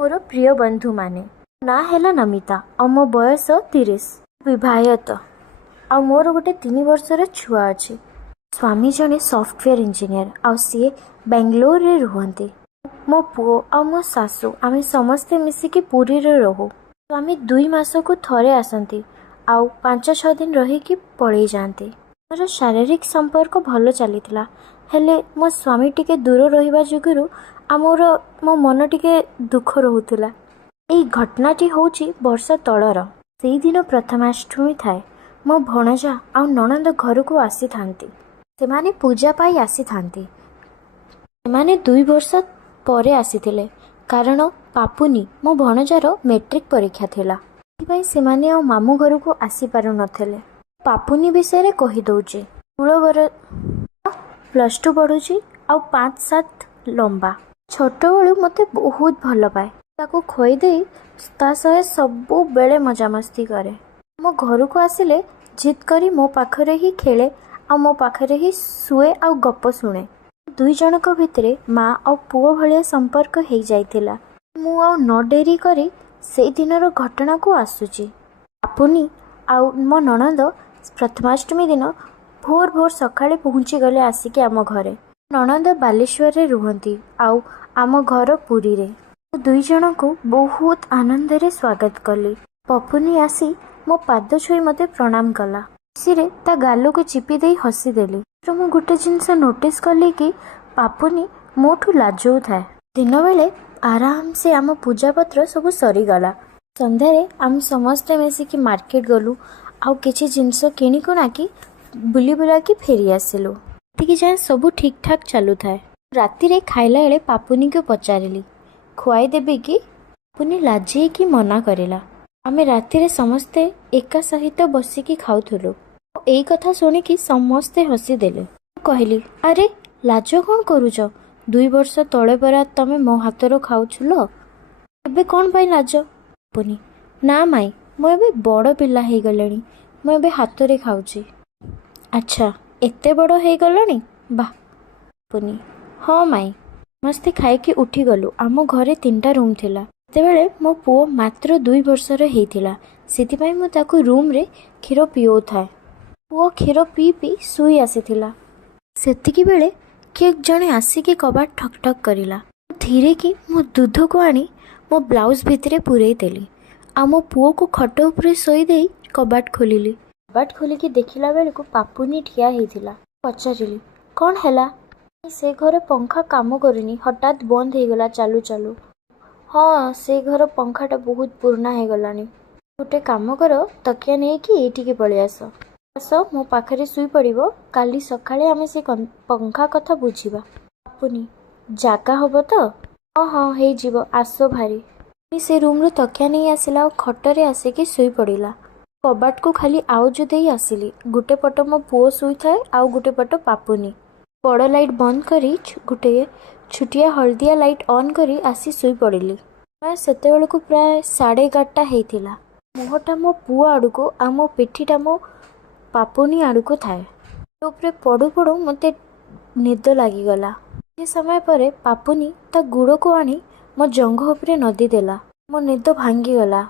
मोर प्रिय बंधु माने ना है नमिता और मो बयस 30 विवाहित आ मोर गोटे 3 वर्षर छुआ अच्छी। स्वामी जड़े सॉफ्टवेयर इंजीनियर आ सी बेंगलोर रे रुहंती। मो पुओ आ मो सासू आमे समस्ते मिसिकी पुरी रे रहू। स्वामी 2 मास को थरे आसंती आउ 5-6 दिन रही पड़े जाती। मोर शारीरिक संपर्क भल चलीथिला हेले मो स्वामी टिके दूर रहिबा जुगुरु आमोर मो मन टिके दुख रहुथिला। एई घटनाटी होउची वर्ष तळर। सेई दिन प्रथमाष्टमी थाए। मो भणजा आ नणंद घर को आसी थांती। सेमाने पूजा पाई आसी थांती। सेमाने 2 वर्ष परे आसीथिले कारण पापुनी मो भणजार मैट्रिक परीक्षा थिला। सेपाई सेमाने आ मामू घर को आसी पारु नथिले। पापुनी विषय रे कहि दउची। कुळवर +2 पढुची आ 5-7 लंबा। छोट बेलू मते बहुत भल पाए। ताको खोई दे ता सहे सबु बेले मजामस्ती करे। मो घर को आसिले जिद करी मो पाखरे ही खेले आ मो पाखरे ही सुए आ गप सुने। 2 जनक भितरे माँ आ पुओ भलिया संपर्क हेई जाइतिला। मु आ न डेरी करी से दिनर घटना को आसुची। पापुनी आ मो ननंद प्रथमाष्टमी दिन भोर भोर सकाळे पहुँची गले आसिके आम घरे। ननंद बालेश्वर रे रुहंती आउ आम घर पुरी रे। 2 जन को बहुत आनंद रे स्वागत कली। पपुनी आसी मो पाद छुई मते प्रणाम कला। खुशी ता गाल को चिपी दे हसी देली। तो मु गोटे जिनस नोटिस कली कि पापुनी मोठू लाजौ थाए। दिन बेले आराम से आम पूजा पत्र सब सरी गला। संध्यारे आम समस्ते मिसिकी मार्केट गलु आउ किछि जिनस किणी कुणा कि बुली बुला कि फेरी आसिलु। एतिकी जाए सब ठीक ठाक चलु थाए। राति रे खाइला बेले पापुनी को पचारिली खुआई देबी कि? पापुनी लाजे कि मना करिला। आमे राति रे समस्ते एका सहित बसिकी खाउथुलु। एई कथा सुनिकी समस्ते हसी देले। कहली अरे लाज कौन करूच? 2 वर्ष तले परा तमे मो हातर खाउछुलो एबे कौन पाई लाज? पापुनी ना माई मो एबे बड़ पिला हेई गलेनी। मो एबे हातरे खाउची। अच्छा एते बड़ हेई गलनी बा। पापुनी हाँ माई। मस्ते खाइकी उठी गलु। आम घरे 3टा रूम थिला। सेतेबेले मो पुओ मात्र 2 वर्षर हेइथिला। सेतिपाई मु ताकु रूम रे क्षीर पिओ थाए। पुओ क्षीर पी पी सुई आसीथिला। सेतिकी बेले किए जणे आसिकी कबाट ठक ठक करिला। धीरे की मो दूध को आनी मो ब्लाउज भितरे पुरई देली। आ मो पुओ को खट उपरे सोई देई कबाट खोलिली। कबाट खोलिकी देखिला बेले को पापुनी ठिया हेइथिला। पचारिली कौन हैला? से घर पंखा काम करिनी हठात बंद हो गला चालू चालू। हाँ से घर पंखाटा बहुत पुराना हो गलानी। गोटे काम कर तकिया नहीं कि एठिके पळि आस। आस मो पाखरे सुई पड़िबो। काली सकाळे आमे से पंखा कथा बुझिबा। पापुनी जागा हबो तो? हाँ हाँ हेई जीवो आसो भारी। से रूम रो तकिया नहीं आसिला और खटरे आसिकी सुई पड़िला। कबाट को खाली आउज देई आसिली। गुटे पट मो पुओ सुई थाए आउ गुटे पट पापुनी। बड़ लाइट बंद करी गोटे छुटिया हलदिया लाइट ऑन करी आसी सुई पड़िली। सेते बेलକୁ प्राय 11:30 हेइथिला। मुहटा मो पुओ आड़को आ मो पिठीटा मो पापुनी आड़को थाए। उपरे पड़ू पड़ू मते निद लागिगला। से समय परे पापुनी ता गुड़ को आनी मो जंघ उपरे नदी देला। मो निद भांगीगला।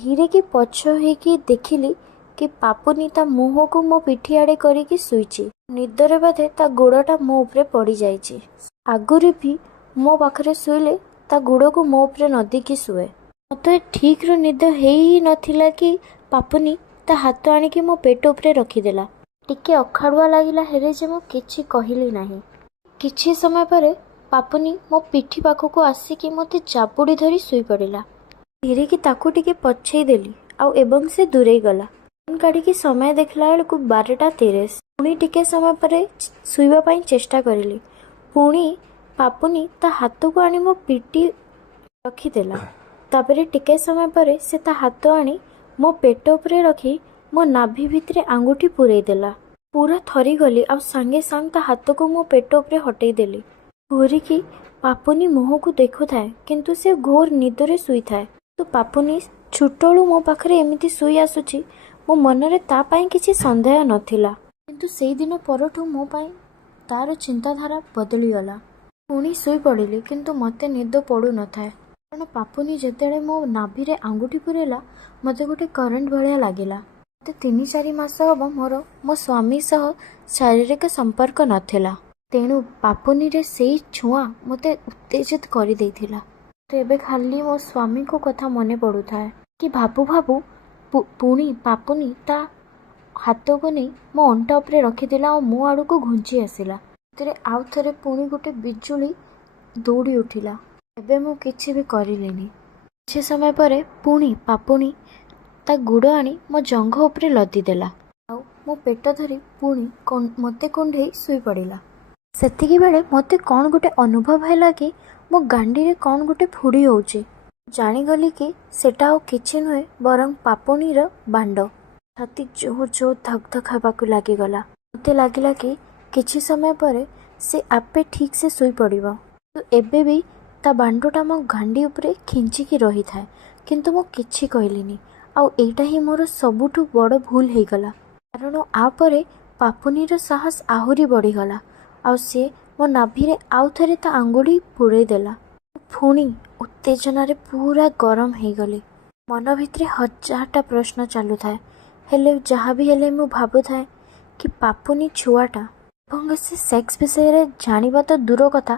धीरे की पछ होइकी देखिली कि पापुनी ता मुह को मो पिठी आड़े करिकी सुईची। निदरे बाधे ता गोड़टा मो उपरे पड़ी जाइची। आगुरी भी मो पाखरे सुईले ता गुड़ को मो उपरे नदी की सुए। मते ठीक रो निद हेई नथिला कि पापुनी ता हाथ आनिकी मो पेट उपरे रखिदेला। टिके अखाड़ुआ लागिला हेरे जे मो किछि कहिली नाही। किछि समय परे पापुनी मो पिठी पाखको आसिकी मते चापुड़ी धरी सुई पड़िला। धीरे की ताकू टिके पछेई देली आउ एवं से दूरेई गला। फोन काढ़ी समय देखला बेलକୁ 12:30। पुणी टिके समय परे सुईबा पाई चेष्टा करिली। पुणी पापुनी ता हाथ को आनी मो पिटी रखिदेला। तापरे टिके समय परे से ता हाथ आनी मो पेट उपरे रखी मो नाभि भितरे आंगुठी पुरई देला। पूरा थरी गली आ संगे संग ता हाथ को मो पेट उपरे हटई देली। घोरिकी पापुनी मुह को देखु थाए किंतु से घोर निदरे सुई थाए। तो पापुनी छुटलू मो पाखरे एमिति सुई आसुची मो मनरे ता पाई किछि संदेह नथिला। किंतु सेई दिन परठू मो पाई तार चिंताधारा बदली गला। पुणी सुई पड़िली किंतु मते निद पड़ू न थाए। କାରଣ ପାପୁନି ଯେତେବେଳେ ମୋ ନାଭିରେ ଆଙ୍ଗୁଠି ପୁରେଇଲା ମୋତେ ଗୋଟେ କରେଣ୍ଟ ଭଳିଆ ଲାଗିଲା। ମୋତେ 3-4 ମାସ ହେବ ମୋର ମୋ ସ୍ୱାମୀ ସହ ଶାରୀରିକ ସମ୍ପର୍କ ନଥିଲା। ତେଣୁ ପାପୁନିରେ ସେଇ ଛୁଆଁ ମୋତେ ଉତ୍ତେଜିତ କରିଦେଇଥିଲା। ଏବେ ଖାଲି ମୋ ସ୍ୱାମୀଙ୍କ କଥା ମନେ ପଡ଼ୁଥାଏ କି ଭାବୁ ଭାବୁ ପୁଣି ପାପୁନି ତା ହାତକୁ ନେଇ ମୋ ଅଣ୍ଟା ଉପରେ ରଖିଥିଲା ଆଉ ମୋ ଆଡ଼କୁ ଘୁଞ୍ଚି ଆସିଲା। ସେଥିରେ ଆଉ ଥରେ ପୁଣି ଗୋଟେ ବିଜୁଳି ଦୌଡ଼ି ଉଠିଲା। ଏବେ ମୁଁ କିଛି ବି କରିଲିନି। କିଛି ସମୟ ପରେ ପୁଣି ପାପୁନି ତା ଗୋଡ଼ ଆଣି ମୋ ଜଙ୍ଘ ଉପରେ ଲଦିଦେଲା ଆଉ ମୋ ପେଟ ଧରି ପୁଣି ମୋତେ କୁଣ୍ଢେଇ ଶୋଇପଡ଼ିଲା। ସେତିକି ବେଳେ ମୋତେ କ'ଣ ଗୋଟେ ଅନୁଭବ ହେଲା କି ମୋ ଗାଣ୍ଡିରେ କ'ଣ ଗୋଟେ ଫୁଡ଼ି ହେଉଛି। ଜାଣିଗଲି କି ସେଟା ଆଉ କିଛି ନୁହେଁ ବରଂ ପାପୁନିର ବାଣ୍ଡ। ଛାତି ଜୋର ଜୋର ଧକ୍ ଧକ୍ ହେବାକୁ ଲାଗିଗଲା। ମୋତେ ଲାଗିଲା କି କିଛି ସମୟ ପରେ ସେ ଆପେ ଠିକ୍ ସେ ଶୋଇପଡ଼ିବ। କିନ୍ତୁ ଏବେ ବି ତା ବାଣ୍ଡଟା ମୋ ଗାଣ୍ଡି ଉପରେ ଖିଞ୍ଚିକି ରହିଥାଏ। କିନ୍ତୁ ମୁଁ କିଛି କହିଲିନି। ଆଉ ଏଇଟା ହିଁ ମୋର ସବୁଠୁ ବଡ଼ ଭୁଲ ହେଇଗଲା। କାରଣ ଆପରେ ପାପୁନିର ସାହସ ଆହୁରି ବଢ଼ିଗଲା ଆଉ ସିଏ ମୋ ନାଭିରେ ଆଉ ଥରେ ତା ଆଙ୍ଗୁଳି ପୂରେଇ ଦେଲା। ପୁଣି ଉତ୍ତେଜନାରେ ପୁରା ଗରମ ହେଇଗଲି। ମନ ଭିତରେ ହଜାରଟା ପ୍ରଶ୍ନ ଚାଲୁଥାଏ। ହେଲେ ଯାହା ବି ହେଲେ ମୁଁ ଭାବୁଥାଏ କି ପାପୁନି ଛୁଆଟା ଏବଂ ସେ ସେକ୍ସ ବିଷୟରେ ଜାଣିବା ତ ଦୂର କଥା,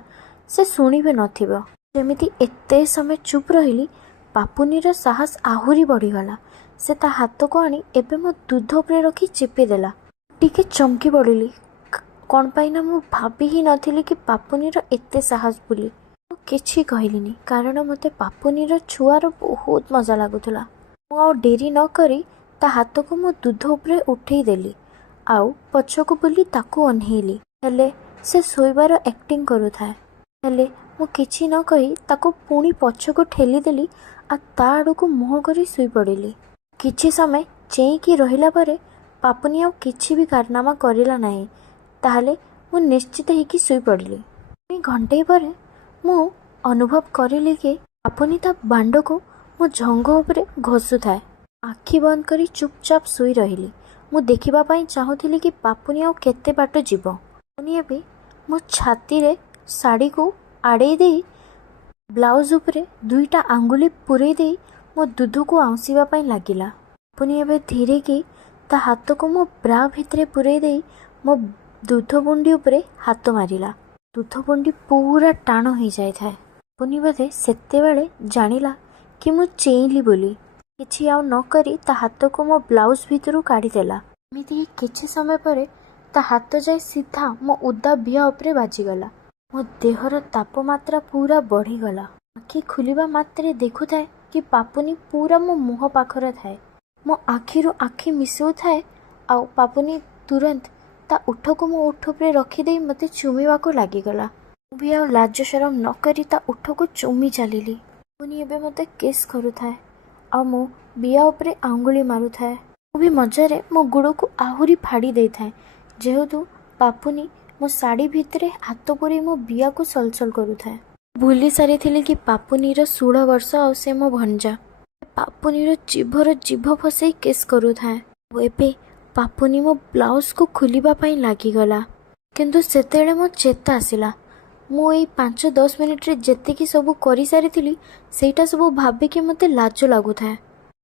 ସେ ଶୁଣିବି ନଥିବ। ଯେମିତି ଏତେ ସମୟ ଚୁପ୍ ରହିଲି, ପାପୁନିର ସାହସ ଆହୁରି ବଢ଼ିଗଲା। ସେ ତା ହାତକୁ ଆଣି ଏବେ ମୋ ଦୁଧ ଉପରେ ରଖି ଚିପିଦେଲା। ଟିକେ ଚମକି ପଡ଼ିଲି। କ'ଣ ପାଇଁ ନା ମୁଁ ଭାବି ହିଁ ନଥିଲି କି ପାପୁନିର ଏତେ ସାହସ ବୋଲି। ମୁଁ କିଛି କହିଲିନି କାରଣ ମୋତେ ପାପୁନିର ଛୁଆର ବହୁତ ମଜା ଲାଗୁଥିଲା। ମୁଁ ଆଉ ଡେରି ନ କରି ତା ହାତକୁ ମୋ ଦୁଧ ଉପରେ ଉଠେଇ ଦେଲି ଆଉ ପଛକୁ ବୁଲି ତାକୁ ଅନେଇଲି। ହେଲେ ସେ ଶୋଇବାର ଆକ୍ଟିଂ କରୁଥାଏ। ହେଲେ ମୁଁ କିଛି ନ କହି ତାକୁ ପୁଣି ପଛକୁ ଠେଲିଦେଲି ଆଉ ତା ଆଡ଼କୁ ମୁହଁ କରି ଶୋଇପଡ଼ିଲି। କିଛି ସମୟ ଚେଇଁକି ରହିଲା ପରେ ପାପୁନି ଆଉ କିଛି ବି କାରନାମା କରିଲା ନାହିଁ। ତାହେଲେ ମୁଁ ନିଶ୍ଚିତ ହେଇକି ଶୋଇପଡ଼ିଲି। ପୁଣି ଘଣ୍ଟାଏ ପରେ ମୁଁ ଅନୁଭବ କରିଲି କି ପାପୁନି ତା ବାଣ୍ଡକୁ ମୋ ଜଙ୍ଘ ଉପରେ ଘଷୁଥାଏ। ଆଖି ବନ୍ଦ କରି ଚୁପଚାପ ଶୋଇ ରହିଲି। ମୁଁ ଦେଖିବା ପାଇଁ ଚାହୁଁଥିଲି କି ପାପୁନି ଆଉ କେତେ ବାଟ ଯିବ। ପାପୁନି ଏବେ ମୋ ଛାତିରେ ଶାଢ଼ୀକୁ ଆଡ଼େଇ ଦେଇ ବ୍ଲାଉଜ ଉପରେ 2ଟା ଆଙ୍ଗୁଳି ପୂରେଇ ଦେଇ ମୋ ଦୁଧକୁ ଆଉଁସିବା ପାଇଁ ଲାଗିଲା। ପାପୁନି ଏବେ ଧୀରେ କି ତା ହାତକୁ ମୋ ବ୍ରା ଭିତରେ ପୂରେଇ ଦେଇ ମୋ ଦୁଧ ବୁଣ୍ଡି ଉପରେ ହାତ ମାରିଲା। ଦୁଧ ବୁଣ୍ଡି ପୁରା ଟାଣ ହେଇଯାଇଥାଏ। ପାପୁନି ବୋଧେ ସେତେବେଳେ ଜାଣିଲା କି ମୁଁ ଚେଇଁଲି ବୋଲି। କିଛି ଆଉ ନ କରି ତା ହାତକୁ ମୋ ବ୍ଲାଉଜ ଭିତରୁ କାଢ଼ିଦେଲା। ଏମିତି କିଛି ସମୟ ପରେ ତା ହାତ ଯାଇ ସିଧା ମୋ ଓଦା ବିହା ଉପରେ ବାଜିଗଲା। ମୋ ଦେହର ତାପମାତ୍ରା ପୁରା ବଢ଼ିଗଲା। ଆଖି ଖୋଲିବା ମାତ୍ରେ ଦେଖୁଥାଏ କି ପାପୁନି ପୁରା ମୋ ମୁହଁ ପାଖରେ ଥାଏ। ମୋ ଆଖିରୁ ଆଖି ମିଶାଉଥାଏ ଆଉ ପାପୁନି ତୁରନ୍ତ ତା ଓଠକୁ ମୋ ଓଠ ଉପରେ ରଖିଦେଇ ମୋତେ ଚୁମିବାକୁ ଲାଗିଗଲା। ମୁଁ ବି ଆଉ ଲାଜ ସରମ ନ କରି ତା ଓଠକୁ ଚୁମି ଚାଲିଲି। ପାପୁନି ଏବେ ମୋତେ କିସ୍ କରୁଥାଏ ଆଉ ମୁଁ ବିଆ ଉପରେ ଆଙ୍ଗୁଳି ମାରୁଥାଏ। ମୁଁ ବି ମଜାରେ ମୋ ଗୋଡ଼କୁ ଆହୁରି ଫାଡ଼ି ଦେଇଥାଏ। ଯେହେତୁ ପାପୁନି ମୋ ଶାଢ଼ୀ ଭିତରେ ହାତ ପୁରେଇ ମୋ ବିଆକୁ ସଲସଲ କରୁଥାଏ। ଭୁଲି ସାରିଥିଲି କି ପାପୁନିର 16 ବର୍ଷ ଆଉ ସେ ମୋ ଭଣଜା। ପାପୁନିର ଜିଭ ଫସେଇ କିସ୍ କରୁଥାଏ। ଏବେ ପାପୁନି ମୋ ବ୍ଲାଉଜକୁ ଖୋଲିବା ପାଇଁ ଲାଗିଗଲା। କିନ୍ତୁ ସେତେବେଳେ ମୋ ଚେତା ଆସିଲା। ମୁଁ ଏଇ 5-10 ମିନିଟ୍ରେ ଯେତିକି ସବୁ କରିସାରିଥିଲି ସେଇଟା ସବୁ ଭାବିକି ମୋତେ ଲାଜ ଲାଗୁଥାଏ।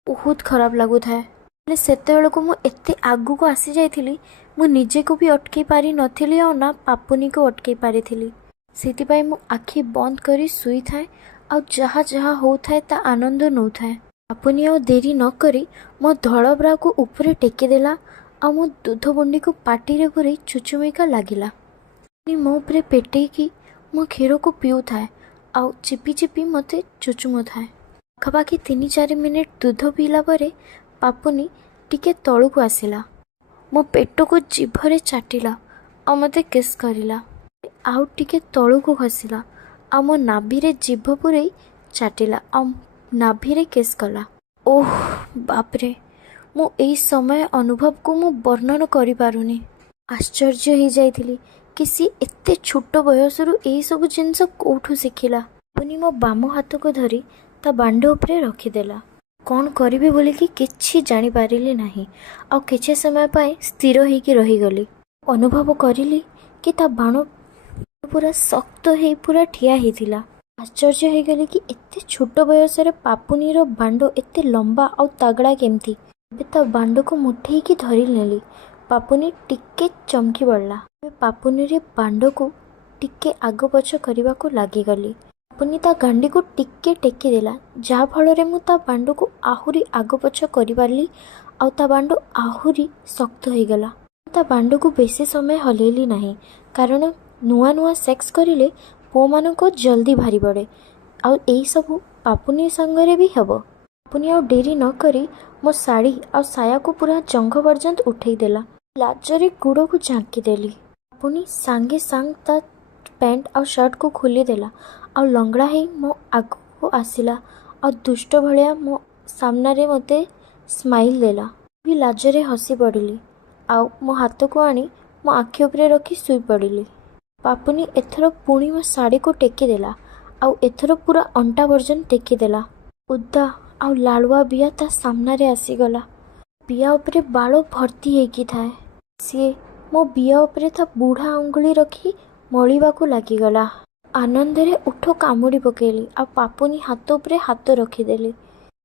ବହୁତ ଖରାପ ଲାଗୁଥାଏ। ହେଲେ ସେତେବେଳକୁ ମୁଁ ଏତେ ଆଗକୁ ଆସିଯାଇଥିଲି, ମୁଁ ନିଜକୁ ବି ଅଟକେଇ ପାରିନଥିଲି ଆଉ ନା ପାପୁନିକୁ ଅଟକେଇ ପାରିଥିଲି। ସେଥିପାଇଁ ମୁଁ ଆଖି ବନ୍ଦ କରି ଶୋଇଥାଏ ଆଉ ଯାହା ଯାହା ହେଉଥାଏ ତା ଆନନ୍ଦ ନେଉଥାଏ। ପାପୁନି ଆଉ ଡେରି ନ କରି ମୋ ଧଳ ବ୍ରାକୁ ଉପରେ ଟେକିଦେଲା ଆଉ ମୋ ଦୁଧ ବୁଣ୍ଡିକୁ ପାଟିରେ ପୁରେଇ ଚୁଚୁମିକା ଲାଗିଲା। ମୋ ଉପରେ ପେଟେଇକି ମୋ କ୍ଷୀରକୁ ପିଉଥାଏ ଆଉ ଚିପି ଚିପି ମୋତେ ଚୁଚୁମୁଥାଏ। ପାଖାପାଖି 3-4 ମିନିଟ୍ ଦୁଧ ପିଇଲା ପରେ ପାପୁନି ଟିକେ ତଳକୁ ଆସିଲା। ମୋ ପେଟକୁ ଜିଭରେ ଚାଟିଲା ଆଉ ମୋତେ କିସ୍ କରିଲା। ଆଉ ଟିକେ ତଳକୁ ଖସିଲା ଆଉ ମୋ ନାଭିରେ ଜିଭ ପୂରେଇ ଚାଟିଲା ଆଉ ନାଭିରେ କିସ୍ କଲା। ଓଃ ବାପରେ, ମୁଁ ଏଇ ସମୟ ଅନୁଭବକୁ ମୁଁ ବର୍ଣ୍ଣନା କରିପାରୁନି। ଆଶ୍ଚର୍ଯ୍ୟ ହେଇଯାଇଥିଲି କି ସିଏ ଏତେ ଛୋଟ ବୟସରୁ ଏଇସବୁ ଜିନିଷ କେଉଁଠୁ ଶିଖିଲା। ପାପୁନି ମୋ ବାମ ହାତକୁ ଧରି ତା ବାଣ୍ଡ ଉପରେ ରଖିଦେଲା। କ'ଣ କରିବି ବୋଲିକି କିଛି ଜାଣିପାରିଲି ନାହିଁ ଆଉ କିଛି ସମୟ ପାଇଁ ସ୍ଥିର ହେଇକି ରହିଗଲି। ଅନୁଭବ କରିଲି କି ତା ବାଣ ପୁରା ଶକ୍ତ ହେଇ ପୁରା ଠିଆ ହେଇଥିଲା। आश्चर्य ହେଇଗଲି कि एते छोट बयसरे पापुनीर बांडो एते लंबा आउ तगड़ा केमती। एबे ता बांडो को मुठेई धरी नेली। पापुनी टिके चमकी पड़ला। पापुनी रे बांडो को टिके आग पछ करने को लगिगली। पापुनी ता गांडी को टिके टेकी देला, जहा फल मु ता बांडो को आहुरी आग पछ करि पारली। आउ ता बांडो आहुरी शक्त हो गला। ता बांडो को बेसी समय हलेली नहीं, कारण नुआ नुआ सेक्स करिले पुओ मान को जल्दी भारी पड़े। आउ एई सबु पापुनी संगरे भी हबो। पापुनी आउ डेरी न करी मो साड़ी आउ साया को पूरा जंघ पर्यंत उठेई देला। लाजरे गुड़ को झांकी देली। पापुनी सांगे सांग ता पैंट आउ शर्ट को खोली देला। आउ लंगड़ा ही मो आग को आसिला। आउ दुष्ट भलिया मो सामना रे मते स्माइल देला। भी लाजरे हसी पड़िली। आउ मो हाथ को आनी मो आखि उपरे रखी सुई पड़िली। पापुनी एथर पुणी मो साड़ी को टेकी देला। आउ एथर पूरा अंटा पर्यंत टेकी देला। उदा आउ लालुआ बिया ता सामना रे आसीगला। बिया उपरे बाल भर्ती हेकी थाए। सीए मो बिया उपरे ता बूढ़ा अंगुली रखी मलिबा को लागिगला। आनंद रे उठो कामुड़ी पकेली। आ पापुनी हाथ उपरे हाथ रखीदेली।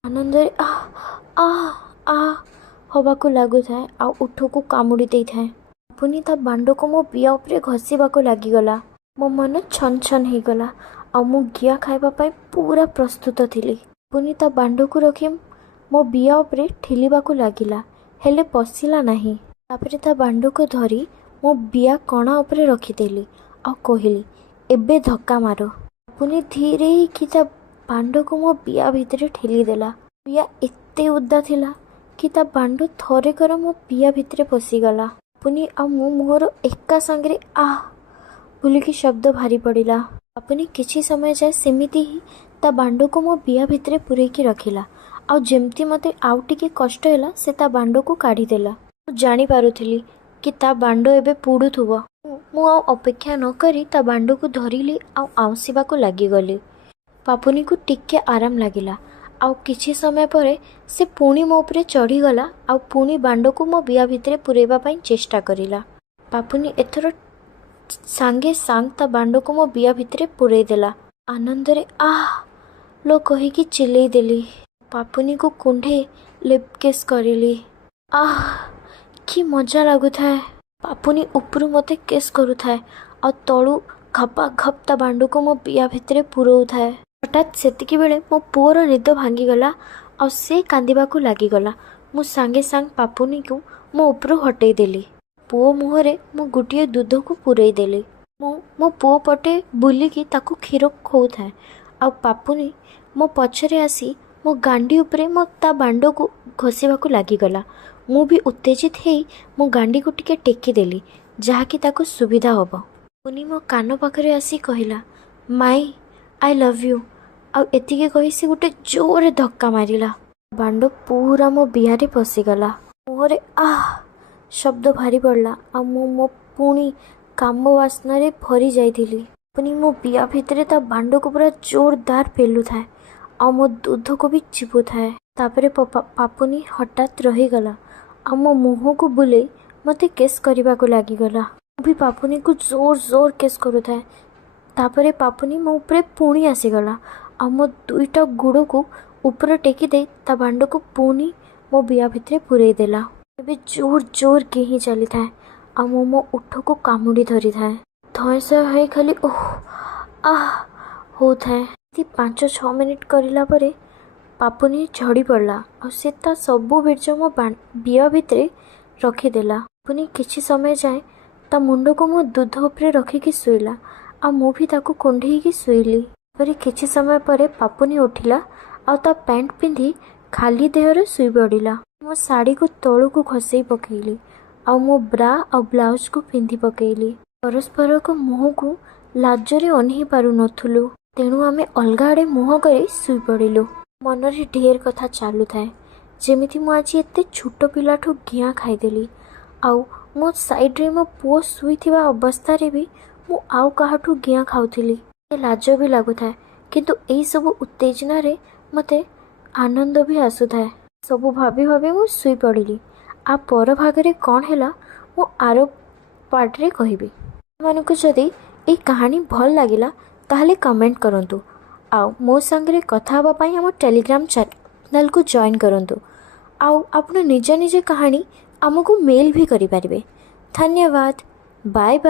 आनंद रे आ आ आ हवा को लागु थाए। आ उठो को कामुड़ी देई थाए। पापुनी ता बांडो को मो बिया उपरे घसीबा को लागिगला। मो मन छन छन ही गला। आ मो गिया खाइबा पाई पूरा प्रस्तुत थिली। पापुनी ता बांडो को रखी मो बिया उपरे ठेलिबा को लागिला, हेले पशिला नहीं। तापरे ता बांडो को धरी मो बिया कणा उपरे रखीदेली। आ कहली एबे धक्का मारो। पापुनी धीरे कि ता बांडो को मो बिया भितरे ठेली देला। बिया एते उदा थिला कि ता बांडो थरे कर मो बिया भितरे पशिगला। पापुनी आ मो मुहर एका संगरे आ बोलिकी शब्द भारी पड़िला। पापुनी किछि समय जाए सेमिति ही ता बांडो को मो बिया भितरे पुरेकी रखिला। आ जेमती मते आउ टिके कष्ट होला से ता बांडो को काढ़ी देला। जानी पारुथिली कि ता बांडो एबे पुडुथुबो। मु आ अपेक्षा न करी ता बांडो को धरिली आ आउसिबा को लागिगली। पापुनी को टिके आराम लागिला। आउ किछि समय परे से पुणी मो उपरे चढ़ीगला। आउ पुणी बांडो को मो बिया भितरे पुरेबा पाई चेष्टा करिला। पापुनी एथर सांगे सांग ता बांडो को मो बिया भितरे पुरेई देला। आनंदरे आह लो कहिकी चिल्लेई देली। पापुनी को कुंढे लिपकिस करिली। आह कि मजा लागुथाए। पापुनी उपरू मते केस करुथाए और तळू घपा घप ता बांडो को मो बिया भितरे पुरौथाए। हठात सेतिकी बेले मो पुओर निद भांगीगला और से कांदिबा को लागिगला। मु सांगे सांग पापुनी को मो उपरू हटेई देली। पुओ मुहरे मु गुटिए दूध को पुरेई देली। मो पुओ पटे बुलिकी ताकू क्षीर खोउथाए। आ पापुनी मो पछरे आसी मो गांडी उपरे मो ता बांडो को घसीबा को लागिगला। मु भी उत्तेजित हेई मो गांडी को टिके टेकी देली, जहाँकि ताको सुविधा होबो। पुनी मो कान पाखरे आसी कहिला माई आई लव यू। आ एतिके कहि से गोटे जोरे धक्का मारिला। बांडो पूरा मो बिहारे पशिगला। मुहरे आह शब्द भारी पड़ला। आ मो पुणी काम वासना रे भरी जाइथिली। पुनी मो बिया भितरे ता बांडो को पूरा जोरदार पेलु थाए। आ मो दूध को भी चिपु थाए। तापरे पापुनी हठात रहीगला। आ मो मुह को बुले मते केस करबा को लागिगला। भी पापुनी को जोर जोर केस करुथाए। तापरे पापुनी मो उपरे पुणी आसीगला। आ मो दुईटा गुड़ को ऊपर टेकी दे ता बांडो को पुणी मो बिया भितरे पुरेई देला। एबे जोर जोर के ही चली थाए। आ मो उठ को कामुड़ी धरी थाए। धयस है खाली ओह आह हो थाए। 5-6 मिनिट करिला परे पापुनी झड़ी पड़ला और से ता सबु बीर्ज मो बिया भितरे रखीदेला। पापुनी किछि समय जाए ता मुंड को मो दूध उपरे रखिकी शुइला। आ मु भी ताकू कुंढेईकी शुइली। परे किछि समय परे पापुनी उठिला आ ता पैंट पिंधि खाली देहरे शुई पड़िला। मो साड़ी को तळू को खसेई पकेइली। आ मो ब्रा और ब्लाउज को पिंधि पकेइली। परस्पर को मुह को लाजरे अनही पारु नथुलु। तेणु आमे अलगा आड़े मुह करे शुई पड़िलु। मनरे ढेर कथा चालू थाए। जेमिति मु आज एते छोट पिलाठू घिया खाइदेली। आउ मो साइड रे मो पुओ शुईथिबा अवस्था रे भी मु आउ काहाठू घिया खाउथिली। लाज भी लागुथाए, किंतु एई सब उत्तेजना रे मते आनंद भी आसुथाए। सबु भाबी भाबी मु शुई पड़िली। आ पर भागरे कौन हैला मु आरो पार्ट रे कहिबी। मानको जदि ए कहानी भल लागिला ताहले कमेंट करंतु आउ मो संगे कथा हेबा पई हम टेलीग्राम चैनल को जॉइन करंतु। आउ आपण निज निज कहानी आमको मेल भी करि परिबे। धन्यवाद। Bye bye.